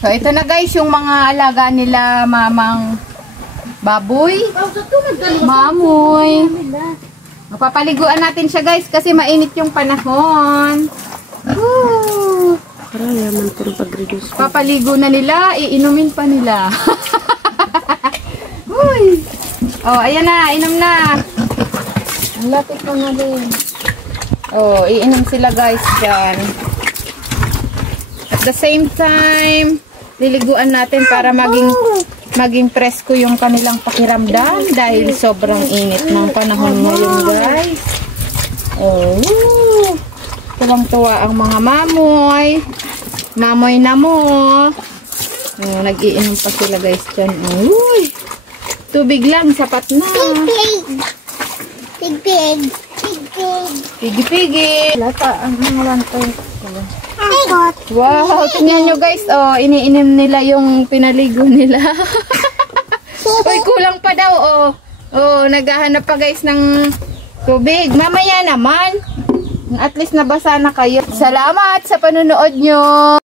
So, ito na guys, yung mga alaga nila, mamang baboy. Mamoy. Mapapaliguan natin siya guys, kasi mainit yung panahon. Woo! Papaligo na nila, iinumin pa nila. Uy! Oh, ayan na, inom na. Ang lapit ko na din. Oh, iinom sila guys dyan. At the same time, liliguan natin para maging presko yung kanilang pakiramdam dahil sobrang init ng panahon ngayon guys. Oh, tuwang-tuwa ang mga mamoy. Mamoy na mo. Oh, nag-iinom pa sila guys dyan. Uy, tubig lang, sapat na. Pigi-pigi. Lata ang mga lantay. Wow, tingnan nyo guys, oh, iniinim nila yung pinaligo nila. Uy, kulang pa daw, oh. Oh, naghahanap pa guys ng tubig. Mamaya naman. At least nabasa na kayo. Salamat sa panunood nyo.